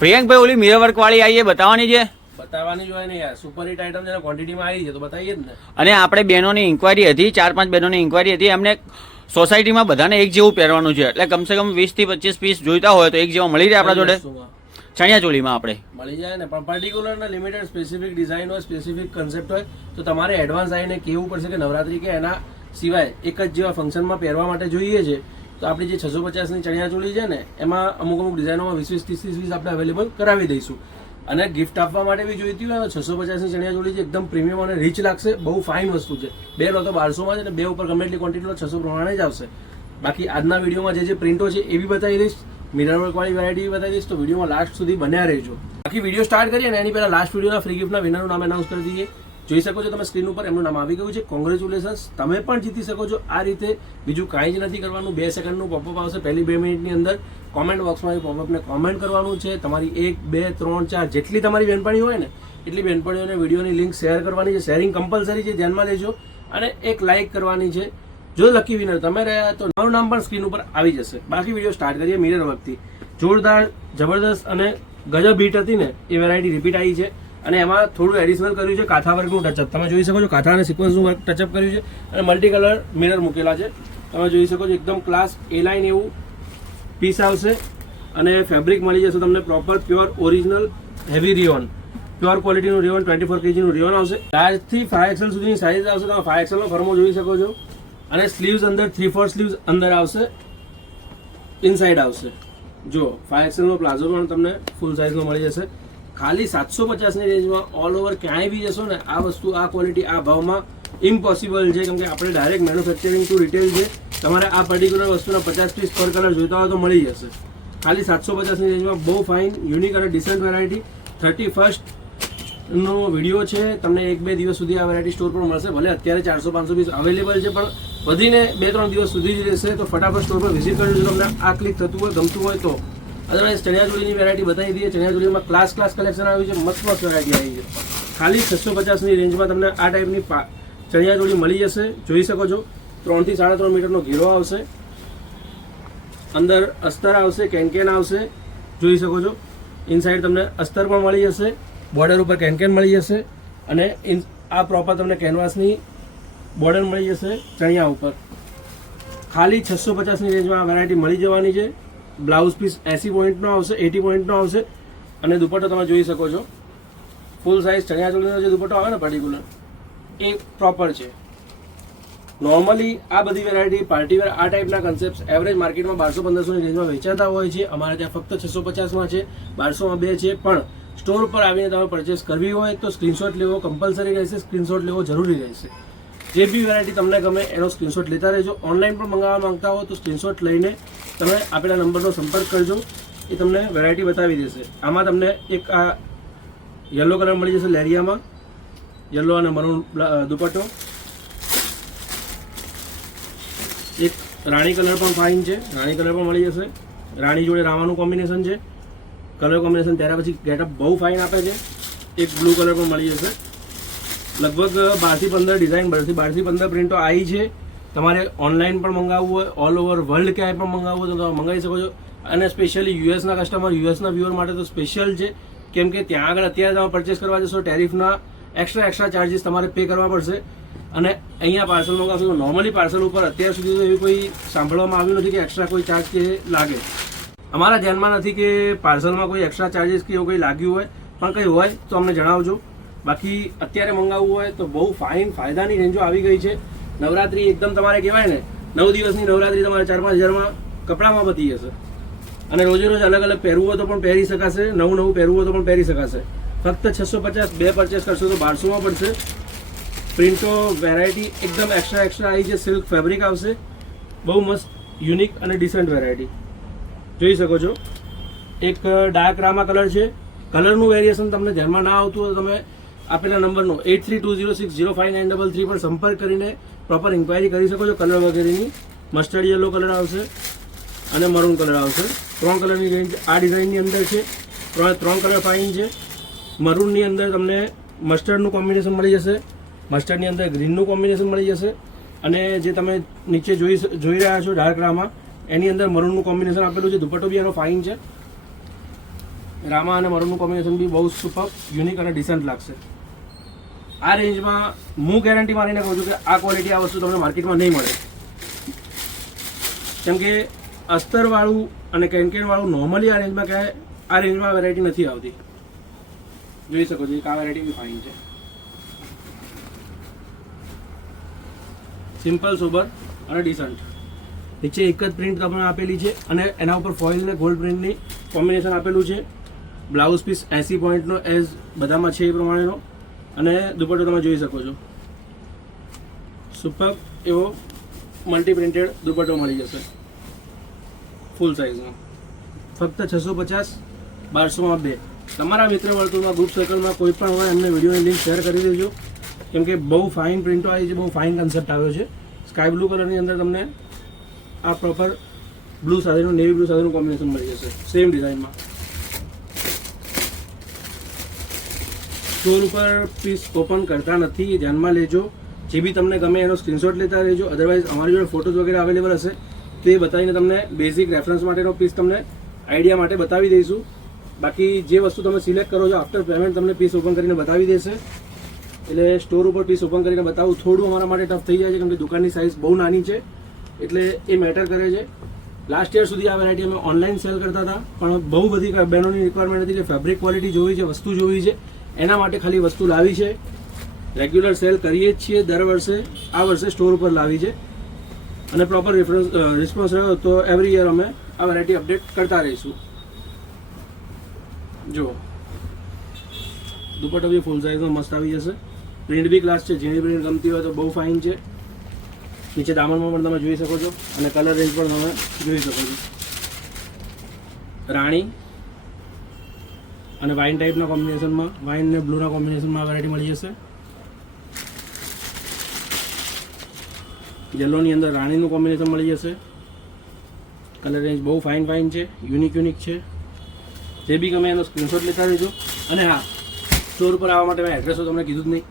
પ્રિયંકભાઈ ઓલી mirror work વાળી આવી છે બતાવવાની છે, બતાવવાની જ હોય ને યાર, સુપર હિટ આઈટમ જેના ક્વોન્ટિટીમાં આવી છે તો બતાવીએ જ ને. અને આપણે બહેનોની ઇન્ક્વાયરી હતી, 4-5 બહેનોની ઇન્ક્વાયરી હતી, એમને સોસાયટીમાં બધાને એક જેવું પહેરવાનું છે, એટલે કમસે કમ 20 થી 25 પીસ જોઈતા હોય તો એક જેવા મળી જાય આપણા જોડે ચણિયા ચોળીમાં આપણે મળી જાય ને. પણ પર્ટિક્યુલર ને લિમિટેડ સ્પેસિફિક ડિઝાઇન હોય, સ્પેસિફિક કન્સેપ્ટ હોય તો તમારે એડવાન્સ આવીને કહેવું પડશે કે નવરાત્રી કે એના સિવાય એક જ જેવા ફંક્શનમાં પહેરવા માટે જોઈએ છે. તો આપણી જે 650ની ચણિયા ચોળી છે ને એમાં અમુક ડિઝાઇનોમાં 20-30 પીસ આપણે અવેલેબલ કરાવી દઈશું. અને ગિફ્ટ આપવા માટે બી જોઈતી હોય 650ની ચણિયા ચોળી છે, એકદમ પ્રીમિયમ અને રીચ લાગશે, બહુ ફાઇન વસ્તુ છે. 2 લો તો 1200માં છે ને 2 ઉપર ગમે એટલી ક્વોન્ટિટી લો 600 પ્રમાણે જ આવશે. બાકી આજના વિડીયોમાં જે પ્રિન્ટો છે એ બી બતાવી દઈશ, મિરર વર્ક વાળી વેરાયટી બતાવી દઈશ, તો વિડીયોમાં લાસ્ટ સુધી બન્યા રહેજો. બાકી વિડીયો સ્ટાર્ટ કરીએ ને એની પહેલા લાસ્ટ વિડીયોના ફ્રી ગિફ્ટના વિનરનું નામ એનાઉન્સ કરી દઈએ. જોઈ શકો છો તમે સ્ક્રીન ઉપર એમનું નામ આવી ગયું છે. કોંગ્રેચ્યુલેશન્સ, તમે પણ જીતી શકો છો આ રીતે. બીજું કાંઈ જ નથી કરવાનું, 2 સેકન્ડનું પોપઅપ આવશે, પહેલી 2 મિનિટની અંદર કોમેન્ટ બોક્સમાં પોપઅપને કોમેન્ટ કરવાનું છે. તમારી 1, 2, 3, 4 જેટલી તમારી બહેનપણી હોય ને એટલી બહેનપણીઓને વિડીયોની લિંક શેર કરવાની છે. શેરિંગ કમ્પલસરી છે, ધ્યાનમાં લેજો. અને એક લાઇક કરવાની છે. જો લકી વિનર તમે રહ્યા તો મારું નામ પણ સ્ક્રીન ઉપર આવી જશે. બાકી વિડીયો સ્ટાર્ટ કરીએ મિરર વર્કથી. જોરદાર, જબરદસ્ત અને ગજબ હિટ હતી ને એ વેરાયટી રિપીટ આવી છે. અને એમાં થોડું એડિશનલ કર્યું છે કાંથા વર્કનું ટચઅપ. તમે જોઈ શકો છો કાંથા અને સિક્વન્સનું વર્ક ટચઅપ કર્યું છે અને મલ્ટી કલર મિરર મૂકેલા છે. તમે જોઈ શકો છો એકદમ ક્લાસ એ લાઇન એવું પીસ આવશે. અને ફેબ્રિક મળી જશે તમને proper pure original heavy rayon, pure ક્વોલિટીનું રિયોન, 24 kgનું રિયોન આવશે. લાર્જથી 5XL સુધીની સાઇઝ આવશે. તમે 5XLનો ફર્મો જોઈ શકો છો. અને સ્લીવ્સ અંદર 3/4 સ્લીવ્સ અંદર આવશે, ઇનસાઇડ આવશે. જો 5XLનો પ્લાઝો પણ તમને ફૂલ સાઇઝનો મળી જશે. ખાલી 750ની રેન્જમાં ઓલ ઓવર ક્યાંય બી જશો ને આ વસ્તુ આ ક્વોલિટી આ ભાવમાં ઇમ્પોસિબલ છે, કેમ કે આપણે ડાયરેક્ટ મેન્યુફેક્ચરિંગ ટુ રિટેલ છે. તમારે આ પર્ટિક્યુલર વસ્તુના 50 પીસ પર કલર જોઈતા હોય તો મળી જશે. ખાલી 750ની રેન્જમાં બહુ ફાઇન, યુનિક અને ડિસન્ટ વેરાયટી. 31st નો વિડીયો છે, તમને 1-2 દિવસ સુધી આ વેરાયટી સ્ટોર પર મળશે. ભલે અત્યારે 400-500 પીસ અવેલેબલ છે પણ વધીને 2-3 દિવસ સુધી જ રહેશે. તો ફટાફટ સ્ટોર પર વિઝિટ કરજો તમને આ ક્લિક થતું હોય, ગમતું હોય તો. અદરવાઇઝ ચણિયા ચોળીની વેરાયટી બતાવી દઈએ. ચણિયા ચોળીમાં ક્લાસ કલેક્શન આવ્યું છે, મસ્ત વેરાયટી આવી છે. ખાલી 650ની રેન્જમાં તમને આ ટાઈપની ચણિયા ચોળી મળી જશે. જોઈ શકો છો 3 થી 3.5 મીટરનો ઘેરો આવશે, અંદર અસ્તર આવશે, કેનકેન આવશે. જોઈ શકો છો ઇનસાઇડ તમને અસ્તર પણ મળી જશે, બોર્ડર ઉપર કેનકેન મળી જશે. અને આ પ્રોપર તમને કેનવાસની બોર્ડર મળી જશે ચણિયા ઉપર. ખાલી 650ની રેન્જમાં આ વેરાયટી મળી જવાની છે. બ્લાઉઝ પીસ 80 પોઈન્ટનો આવશે, 80 પોઈન્ટનો આવશે. અને દુપટ્ટો તમે જોઈ શકો છો ફૂલ સાઇઝ ચણિયા ચોળીનો જે દુપટ્ટો આવે ને પર્ટિક્યુલર એ પ્રોપર છે. નોર્મલી આ બધી વેરાયટી પાર્ટીવેર આ ટાઈપના કન્સેપ્ટ એવરેજ માર્કેટમાં 1200-1500ની રેન્જમાં વેચાતા હોય છે. અમારે ત્યાં ફક્ત 650માં છે, 1200માં 2 છે. પણ સ્ટોર પર આવીને તમે પરચેસ કરવી હોય તો સ્ક્રીનશોટ લેવો કમ્પલસરી રહેશે, સ્ક્રીનશોટ લેવો જરૂરી રહેશે. જે બી વેરાયટી તમને ગમે એનો સ્ક્રીનશોટ લેતા રહેજો. ઓનલાઈન પણ મંગાવવા માંગતા હો તો સ્ક્રીનશોટ લઈને તમે આપેલા નંબરનો સંપર્ક કરજો, એ તમને વેરાયટી બતાવી દેશે. આમાં તમને એક આ યલો કલર મળી જશે, લેરિયામાં યલો અને મરૂન દુપટ્ટો. એક રાણી કલર પણ ફાઇન છે, રાણી કલર પણ મળી જશે. રાણી જોડે રામાનું કોમ્બિનેશન છે, કલર કોમ્બિનેશન ત્યાર પછી ગેટઅપ બહુ ફાઇન આપે છે. એક બ્લુ કલર પણ મળી જશે. લગભગ 12 થી 15 ડિઝાઇન, 12 થી 15 પ્રિન્ટો આવી છે. તમારે ઓનલાઈન પણ મંગાવવું હોય, ઓલ ઓવર વર્લ્ડ ક્યાંય પણ મંગાવવું હોય તો તમે મંગાવી શકો છો. અને સ્પેશિયલી યુએસના કસ્ટમર, યુએસના વ્યુઅર માટે તો સ્પેશિયલ છે, કેમ કે ત્યાં આગળ અત્યારે તમે પરચેસ કરવા જશો ટેરિફના એક્સ્ટ્રા ચાર્જીસ તમારે પે કરવા પડશે. અને અહીંયા પાર્સલ મંગાવશો તો નોર્મલી પાર્સલ ઉપર અત્યાર સુધી તો એવી કોઈ સાંભળવામાં આવ્યું નથી કે એક્સ્ટ્રા કોઈ ચાર્જ કે લાગે. અમારા ધ્યાનમાં નથી કે પાર્સલમાં કોઈ એક્સ્ટ્રા ચાર્જીસ કે એવું કંઈ લાગ્યું હોય, પણ કંઈ હોય તો અમને જણાવજો. બાકી અત્યારે મંગાવવું હોય તો બહુ ફાઇન ફાયદાની રેન્જો આવી ગઈ છે. નવરાત્રી એકદમ તમારે કહેવાય ને 9 દિવસની નવરાત્રી તમારે 4-5 હજારમાં કપડામાં પતી જશે. અને રોજે રોજ અલગ અલગ પહેરવું હોય તો પણ પહેરી શકાશે, નવું પહેરવું હોય તો પણ પહેરી શકાશે. ફક્ત 650 2 પરચેસ કરશો તો 1200માં પડશે. પ્રિન્ટો વેરાયટી એકદમ એક્સ્ટ્રા આવી છે, સિલ્ક ફેબ્રિક આવશે, બહુ મસ્ત યુનિક અને ડિસન્ટ વેરાયટી. જોઈ શકો છો એક ડાર્ક રામા કલર છે. કલરનું વેરિએશન તમને ધ્યાનમાં ના આવતું હોય તો તમે આપેલા નંબરનો 8320605933 પર સંપર્ક કરીને પ્રોપર ઇન્ક્વાયરી કરી શકો છો. કલર વગેરેની મસ્ટર્ડ યલો કલર આવશે અને મરૂન કલર આવશે. 3 કલરની રેન્જ આ ડિઝાઇનની અંદર છે. 3 કલર ફાઇન છે. મરૂનની અંદર તમને મસ્ટર્ડનું કોમ્બિનેશન મળી જશે, મસ્ટર્ડની અંદર ગ્રીનનું કોમ્બિનેશન મળી જશે. અને જે તમે નીચે જોઈ રહ્યા છો ડાર્ક રામાં એની અંદર મરૂનનું કોમ્બિનેશન આપેલું છે. દુપટ્ટો બી એનો ફાઇન છે. રામા અને મરૂનનું કોમ્બિનેશન બી બહુ સુપર યુનિક અને ડિસન્ટ લાગશે. આ રેન્જમાં હું ગેરંટી મારીને કહું છું કે આ ક્વોલિટી આ વસ્તુ તમને માર્કેટમાં નહીં મળે. કેમ કે અસ્તરવાળું અને કેનકેનવાળું નોર્મલી આ રેન્જમાં ક્યાંય આ રેન્જમાં વેરાયટી નથી આવતી. જોઈ શકો છો કે આ વેરાયટી બી ફાઇન છે. સિમ્પલ સોબર અને ડિસન્ટ. નીચે એક જ પ્રિન્ટ તમને આપેલી છે અને એના ઉપર ફોઇલ ને ગોલ્ડ પ્રિન્ટની કોમ્બિનેશન આપેલું છે. બ્લાઉઝ પીસ 80 પોઈન્ટનો એઝ બધામાં છે એ પ્રમાણેનો અને દુપટ્ટો તમે જોઈ શકો છો. સુપર એવો મલ્ટી પ્રિન્ટેડ દુપટ્ટો મળી જશે ફૂલ સાઇઝમાં. ફક્ત 650, 1200માં 2. તમારા મિત્ર વર્તુળમાં ગ્રુપ સર્કલમાં કોઈ પણ હોય એમને વિડીયોની લિંક શેર કરી દેજો. કેમ કે બહુ ફાઇન પ્રિન્ટો આવી છે, બહુ ફાઇન કન્સેપ્ટ આવ્યો છે. સ્કાય બ્લુ કલરની અંદર તમને આ પ્રોપર બ્લુ સાથેનું નેવી બ્લુ સાથેનું કોમ્બિનેશન મળી જશે સેમ ડિઝાઇનમાં. સ્ટોર ઉપર પીસ ઓપન કરતા નથી એ ધ્યાનમાં લેજો. જે બી તમને ગમે એનો સ્ક્રીનશોટ લેતા રહેજો. અદરવાઇઝ અમારી જોડે ફોટોઝ વગેરે અવેલેબલ હશે તો એ બતાવીને તમને બેઝિક રેફરન્સ માટેનો પીસ તમને આઈડિયા માટે બતાવી દઈશું. બાકી જે વસ્તુ તમે સિલેક્ટ કરો છો આફ્ટર પેમેન્ટ તમને પીસ ઓપન કરીને બતાવી દેશે. એટલે સ્ટોર ઉપર પીસ ઓપન કરીને બતાવવું થોડું અમારા માટે ટફ થઈ જાય છે કેમ કે દુકાનની સાઇઝ બહુ નાની છે એટલે એ મેટર કરે છે. લાસ્ટ યર સુધી આ વેરાયટી અમે ઓનલાઈન સેલ કરતા હતા પણ બહુ બધી બહેનોની રિક્વાયરમેન્ટ હતી કે ફેબ્રિક ક્વોલિટી જોવી છે, વસ્તુ જોવી છે, એના માટે ખાલી વસ્તુ લાવી છે. રેગ્યુલર સેલ કરીએ જ છીએ દર વર્ષે. આ વર્ષે સ્ટોર ઉપર લાવી છે અને પ્રોપર રિસ્પોન્સ રહ્યો તો એવરી યર અમે આ વેરાયટી અપડેટ કરતા રહીશું. જુઓ દુપટ્ટો બી ફૂલ સાઇઝમાં મસ્ત આવી જશે. પ્રિન્ટ બી ક્લાસ છે. જેની પ્રિન્ટ ગમતી હોય તો બહુ ફાઇન છે. નીચે દામનમાં પણ તમે જોઈ શકો છો અને કલર રેન્જ પણ તમે જોઈ શકો છો. રાણી અને વાઇન ટાઈપના કોમ્બિનેશનમાં, વાઇન ને બ્લુના કોમ્બિનેશનમાં આ વેરાયટી મળી જશે. યલોની અંદર રાણીનું કોમ્બિનેશન મળી જશે. કલર રેન્જ બહુ ફાઇન છે, યુનિક છે. જે બી ગમે એનો સ્ક્રીનશોટ લેતા રહેજો. અને હા, સ્ટોર ઉપર આવવા માટે મેં એડ્રેસ તમને કીધું જ નહીં.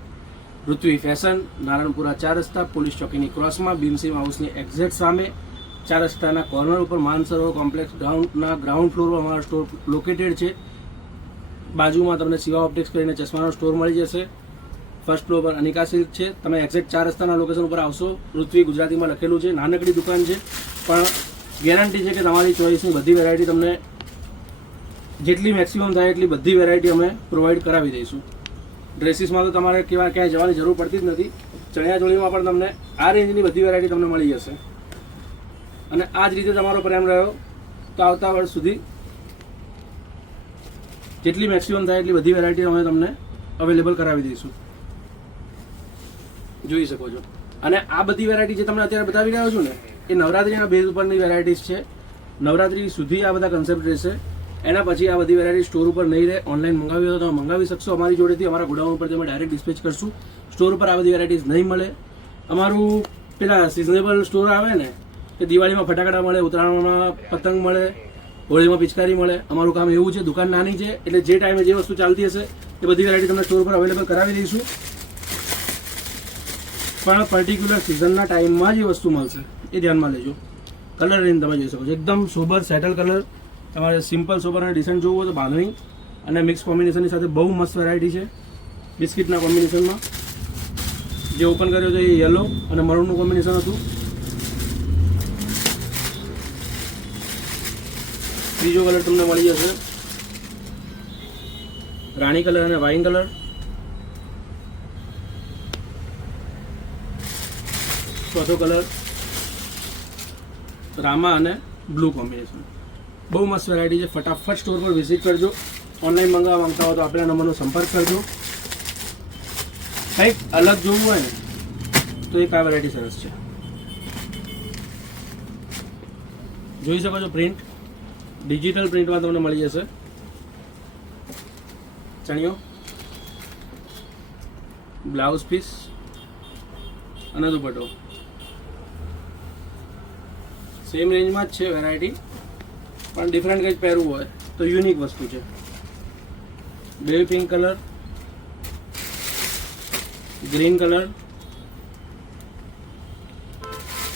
પૃથ્વી ફેશન, નારણપુરા 4 રસ્તા, પોલીસ ચોકીની ક્રોસમાં, ભીમસિંહ હાઉસની એક્ઝેક્ટ સામે 4 રસ્તાના કોર્નર ઉપર માનસરોવર કોમ્પ્લેક્સ ગ્રાઉન્ડ ફ્લોર પર અમારો સ્ટોર લોકેટેડ છે. બાજુમાં તમને શિવા ઓપ્ટિક્સ કરીને ચશ્માનો સ્ટોર મળી જશે. ફર્સ્ટ ફ્લોર પર અનિકા સિલ્ક છે. તમે એક્ઝેક્ટ 4 રસ્તાના લોકેશન ઉપર આવશો. પૃથ્વી ગુજરાતીમાં લખેલું છે. નાનકડી દુકાન છે પણ ગેરંટી છે કે તમારી ચોઈસની બધી વેરાયટી તમને જેટલી મેક્સિમમ થાય એટલી બધી વેરાયટી અમે પ્રોવાઈડ કરાવી દઈશું. ડ્રેસીસમાં તો તમારે ક્યાંય જવાની જરૂર પડતી જ નથી. ચણિયાચોળીમાં પણ તમને આ રેન્જની બધી વેરાયટી તમને મળી જશે. અને આ જ રીતે તમારો પ્રેમ રહ્યો તો આવતા વર્ષ સુધી જેટલી મેક્સિમમ થાય એટલી બધી વેરાયટી અમે તમને અવેલેબલ કરાવી દઈશું. જોઈ શકો છો. અને આ બધી વેરાયટી જે તમને અત્યારે બતાવી રહ્યો છું ને એ નવરાત્રિના બેઝ ઉપરની વેરાયટીઝ છે. નવરાત્રિ સુધી આ બધા કન્સેપ્ટ રહેશે. એના પછી આ બધી વેરાયટી સ્ટોર ઉપર નહીં રહે. ઓનલાઈન મંગાવી હોય તો તમે મંગાવી શકશો અમારી જોડેથી. અમારા ગોડાઉન ઉપરથી અમે ડાયરેક્ટ ડિસ્પેચ કરશું. સ્ટોર ઉપર આ બધી વેરાયટીઝ નહીં મળે. અમારું પેલા સિઝનેબલ સ્ટોર આવે ને કે દિવાળીમાં ફટાકડા મળે, ઉત્તરાયણમાં પતંગ મળે, હોળીમાં પિચકારી મળે. અમારું કામ એવું છે. દુકાન નાની છે એટલે જે ટાઈમે જે વસ્તુ ચાલતી હશે એ બધી વેરાયટી તમને સ્ટોર પર અવેલેબલ કરાવી દઈશું. પણ પર્ટિક્યુલર સિઝનના ટાઈમમાં જ એ વસ્તુ મળશે એ ધ્યાનમાં લેજો. કલર રેન્જ તમે જોઈ શકો છો. એકદમ સોબર સેટલ કલર. તમારે સિમ્પલ સોબર અને ડિસન્ટ જોવું હોય તો બાંધણી અને મિક્સ કોમ્બિનેશનની સાથે બહુ મસ્ત વેરાયટી છે. બિસ્કિટના કોમ્બિનેશનમાં જે ઓપન કર્યો હતો એ યલો અને મરૂનનું કોમ્બિનેશન હતું. ત્રીજો કલર તમને મળી જશે રાણી કલર અને વાઇન કલર. ચોથો કલર રામા અને બ્લુ કોમ્બિનેશન. બહુ મસ્ત વેરાયટી છે. ફટાફટ સ્ટોર પર વિઝિટ કરજો. ઓનલાઈન મંગાવવા માંગતા હોય તો આપેલા નંબરનો સંપર્ક કરજો. કંઈક અલગ જોવું હોય ને તો એક આ વેરાયટી સરસ છે. જોઈ શકો છો પ્રિન્ટ ડિજિટલ પ્રિન્ટમાં તમને મળી જશે. ચણિયો, બ્લાઉઝ પીસ અને દુપટ્ટો સેમ રેન્જમાં જ છે વેરાયટી પણ ડિફરન્ટ કંઈક પહેરવું હોય તો યુનિક વસ્તુ છે. Baby pink colour, green colour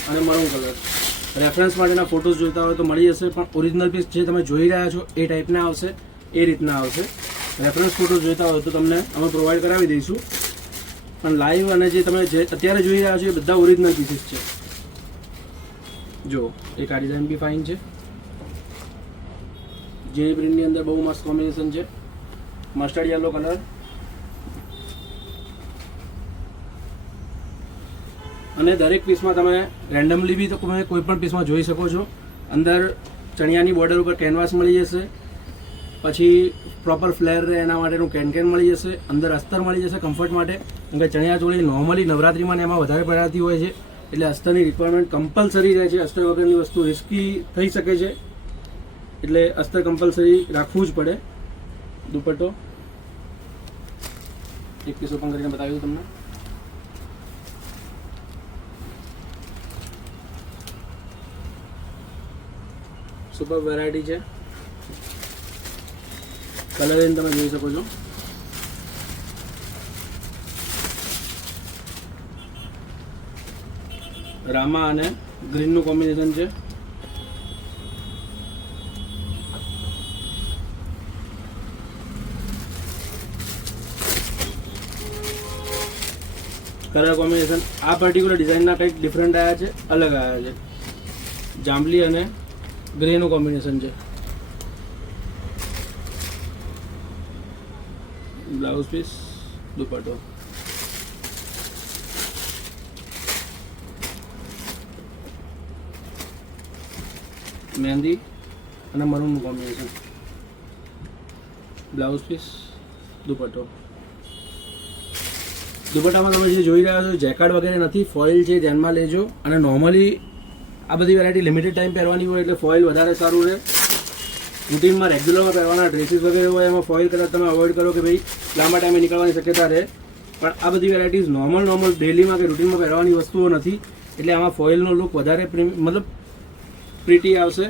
અને મરૂન કલર. રેફરન્સ માટેના ફોટોઝ જોઈતા હોય તો મળી જશે પણ ઓરિજિનલ પીસ જે તમે જોઈ રહ્યા છો એ ટાઈપના આવશે. એ રીતના આવશે. રેફરન્સ ફોટો જોઈતા હોય તો તમને અમે પ્રોવાઈડ કરાવી દઈશું, પણ લાઈવ અને જે તમે જે અત્યારે જોઈ રહ્યા છો એ બધા ઓરિજિનલ પીસીસ છે. જો એક આ ડિઝાઇન બી ફાઇન છે, જે પ્રિન્ટની અંદર બહુ મસ્ત કોમ્બિનેશન છે, મસ્ટર્ડ યલો કલર અને દરેક પીસમાં તમે રેન્ડમલી બી તમે કોઈ પણ પીસમાં જોઈ શકો છો. અંદર ચણિયાની બોર્ડર ઉપર કેનવાસ મળી જશે, પછી પ્રોપર ફ્લેર રહે એના માટેનું કેન મળી જશે, અંદર અસ્તર મળી જશે કમ્ફર્ટ માટે, કેમ કે ચણિયા ચોળી નોર્મલી નવરાત્રિમાં ને એમાં વધારે પહેરાતી હોય છે, એટલે અસ્તરની રિક્વાયરમેન્ટ કમ્પલસરી રહે છે. અસ્તર વગરની વસ્તુ રિસ્કી થઈ શકે છે, એટલે અસ્તર કમ્પલસરી રાખવું જ પડે. દુપટ્ટો એક પીસ ઓપન કરીને બતાવ્યું તમને. સુપર વેરાયટી છે, કલર રેન્જ તમે જોઈ શકો છો. રામા અને ગ્રીનનું કોમ્બિનેશન છે. કલર કોમ્બિનેશન આ પર્ટિક્યુલર ડિઝાઇનના કંઈક ડિફરન્ટ આવ્યા છે, અલગ આવ્યા છે. જાંબલી અને ગ્રેનું કોમ્બિનેશન છે. બ્લાઉઝ પીસ, દુપટ્ટો. મહેંદી અને મરૂનનું કોમ્બિનેશન. બ્લાઉઝ પીસ, દુપટ્ટો. દુપટ્ટામાં તમે જે જોઈ રહ્યા છો જેકાર્ડ વગેરે નથી, ફોઇલ છે, ધ્યાનમાં લેજો. અને નોર્મલી આ બધી વેરાયટી લિમિટેડ ટાઈમ પહેરવાની હોય એટલે ફોઇલ વધારે સારું રહે. રૂટીનમાં રેગ્યુલરમાં પહેરવાના ડ્રેસીસ વગેરે હોય એમાં ફોઇલ કદાચ તમે અવોઇડ કરો કે ભાઈ લાંબા ટાઈમે નીકળવાની શક્યતા રહે, પણ આ બધી વેરાયટીઝ નોર્મલ ડેલીમાં કે રૂટીનમાં પહેરવાની વસ્તુઓ નથી, એટલે આમાં ફોઇલનો લુક વધારે મતલબ પ્રીટી આવશે.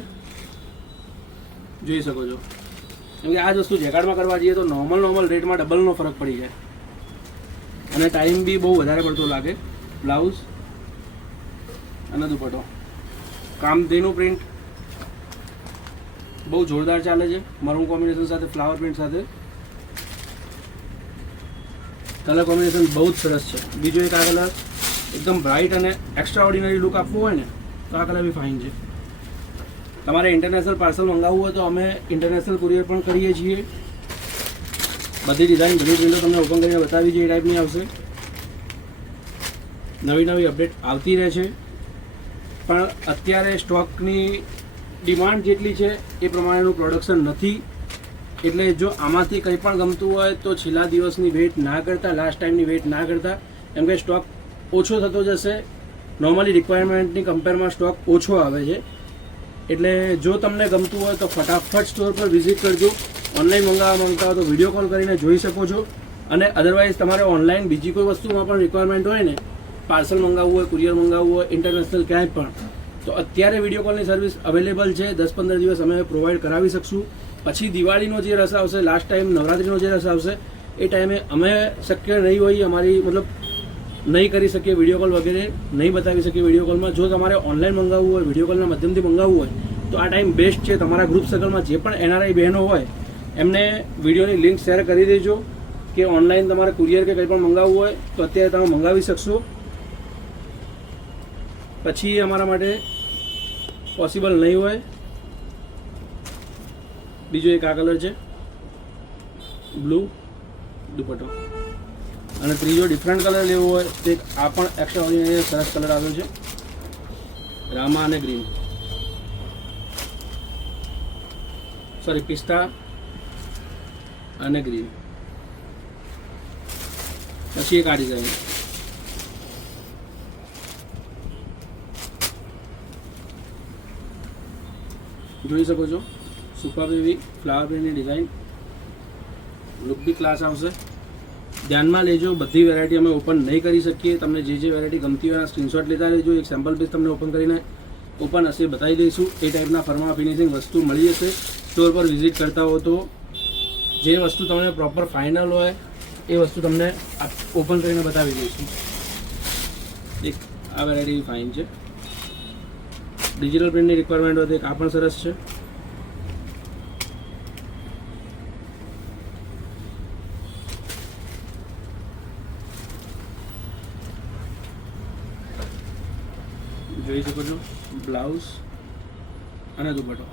જોઈ શકો છો, કેમ કે આ જ વસ્તુ જેકાર્ડમાં કરવા જઈએ તો નોર્મલ રેટમાં ડબલનો ફરક પડી જાય અને ટાઈમ બી બહુ વધારે પડતો લાગે. બ્લાઉઝ અને દુપટ્ટો. કામધેનુ પ્રિન્ટ બહુ જોરદાર ચાલે છે, મરૂન કોમ્બિનેશન સાથે, ફ્લાવર પ્રિન્ટ સાથે. કલર કોમ્બિનેશન બહુ જ સરસ છે. બીજો એક આ કલર એકદમ બ્રાઇટ અને એક્સ્ટ્રા ઓર્ડિનરી લુક આપવું હોય ને તો આ કલર બી ફાઇન છે. તમારે ઇન્ટરનેશનલ પાર્સલ મંગાવવું હોય તો અમે ઇન્ટરનેશનલ કુરિયર પણ કરીએ છીએ. બધી ડિઝાઇન બધી પ્રિન્ટો તમને ઓપન કરીને બતાવી છે એ ટાઈપની આવશે. નવી અપડેટ આવતી રહે છે, પણ અત્યારે સ્ટોકની ડિમાન્ડ જેટલી છે એ પ્રમાણેનું પ્રોડક્શન નથી. એટલે જો આમાંથી કંઈ પણ ગમતું હોય તો છેલ્લા દિવસની વેઇટ ના કરતા, લાસ્ટ ટાઈમની વેઇટ ના કરતા, કેમ કે સ્ટોક ઓછો થતો જશે. નોર્મલી રિક્વાયરમેન્ટની કમ્પેરમાં સ્ટોક ઓછો આવે છે, એટલે જો તમને ગમતું હોય તો ફટાફટ સ્ટોર પર વિઝિટ કરજો. ઓનલાઈન મંગાવવા માંગતા હોય તો વિડીયો કોલ કરીને જોઈ શકો છો, અને અદરવાઇઝ તમારે ઓનલાઈન બીજી કોઈ વસ્તુમાં પણ રિક્વાયરમેન્ટ હોય ને, પાર્સલ મંગાવવું હોય, કુરિયર મંગાવવું હોય, ઇન્ટરનેશનલ ક્યાંય પણ, તો અત્યારે વિડીયો કોલની સર્વિસ અવેલેબલ છે. 10-15 દિવસ અમે પ્રોવાઈડ કરાવી શકશું. પછી દિવાળીનો જે રસ આવશે, લાસ્ટ ટાઈમ નવરાત્રિનો જે રસ આવશે એ ટાઈમે અમે શક્ય નહીં હોય, અમારી મતલબ નહીં કરી શકીએ વિડીયો કોલ વગેરે, નહીં બતાવી શકીએ વિડીયો કોલમાં. જો તમારે ઓનલાઈન મંગાવવું હોય, વિડીયો કોલના માધ્યમથી મંગાવવું હોય તો આ ટાઈમ બેસ્ટ છે. તમારા ગ્રુપ સર્કલમાં જે પણ NRI બહેનો હોય એમને વિડીયોની લિંક શેર કરી દેજો કે ઓનલાઈન તમારે કુરિયર કે કંઈ પણ મંગાવવું હોય તો અત્યારે તમે મંગાવી શકશો. પછી અમારા માટે પોસિબલ નહીં હોય. બીજો એક આ કલર છે, બ્લુ, દુપટ્ટો. અને ત્રીજો ડિફરન્ટ કલર લેવો હોય તો આ પણ એક્સ્ટ્રા ઓર્ડિનરી સરસ કલર આવ્યો છે, રામા અને ગ્રીન, સોરી પિસ્તા અને ગ્રીન. પછી એક આ ડિઝાઇન, જોઈ શકો છો, સુપર એવી ફ્લાવર પ્રિન્ટની ડિઝાઇન, લુક બી ક્લાસ આવશે. ધ્યાનમાં લેજો, બધી વેરાયટી અમે ઓપન નહીં કરી શકીએ. તમને જે વેરાયટી ગમતી હોય સ્ક્રીનશોટ લેતા રહેજો. એક સેમ્પલ પીસ તમને ઓપન કરીને ઓપન હશે બતાવી દઈશું. એ ટાઈપના ફર્મા ફિનિશિંગ વસ્તુ મળી જશે. સ્ટોર પર વિઝિટ કરતા હો તો જે વસ્તુ તમને પ્રોપર ફાઇનલ હોય એ વસ્તુ તમને ઓપન કરીને બતાવી દઈશું. એક આ વેરાયટી ફાઇન છે. ડિજિટલ પ્રિન્ટની રિક્વાયરમેન્ટ હોય તો એક આ પણ સરસ છે. જોઈ શકો છો બ્લાઉઝ અને દુપટ્ટો.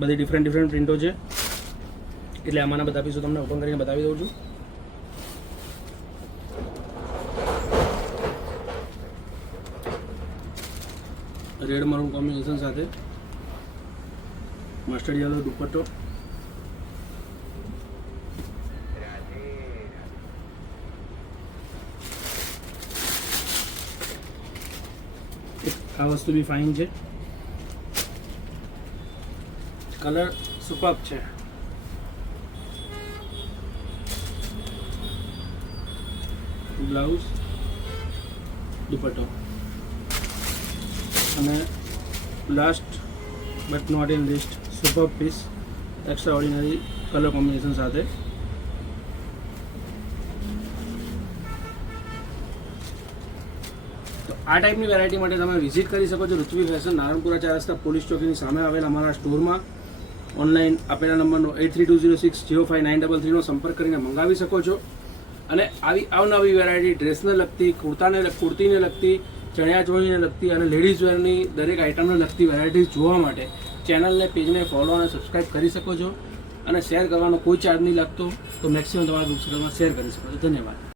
બધી ડિફરન્ટ પ્રિન્ટો છે એટલે આમાંના બધા પીસો તમને ઓપન કરીને બતાવી દઉં છું. રેડ મરૂન કોમ્બિનેશન સાથે મસ્ટર્ડ યલો દુપટ્ટો, આ વસ્તુ બી ફાઇન છે, કલર સુપર્બ છે. બ્લાઉઝ દુપટ્ટો અને last but not in list super piece extraordinary colour combination સાથે. તો આ ટાઈપની વેરાયટી માટે તમે વિઝિટ કરી શકો છો ઋત્વી ફેશન, નારણપુરા 4 રસ્તા, પોલીસ ચોકીની સામે આવેલા અમારા સ્ટોરમાં. ઓનલાઈન આપેલા નંબરનો 8320605933નો સંપર્ક કરીને મંગાવી શકો છો. અને આવી અવનવી વેરાયટી ડ્રેસને લગતી, કુર્તીને લગતી, ચણિયાચોળીને લગતી અને લેડીઝ વેરની દરેક આઇટમને લગતી વેરાયટીઝ જોવા માટે ચેનલને, પેજને ફોલો અને સબસ્ક્રાઈબ કરી શકો છો. અને શેર કરવાનો કોઈ ચાર્જ નહીં લાગતો, તો મેક્સિમમ તમારા ગ્રુપ સર્કલમાં શેર કરી શકો છો. ધન્યવાદ.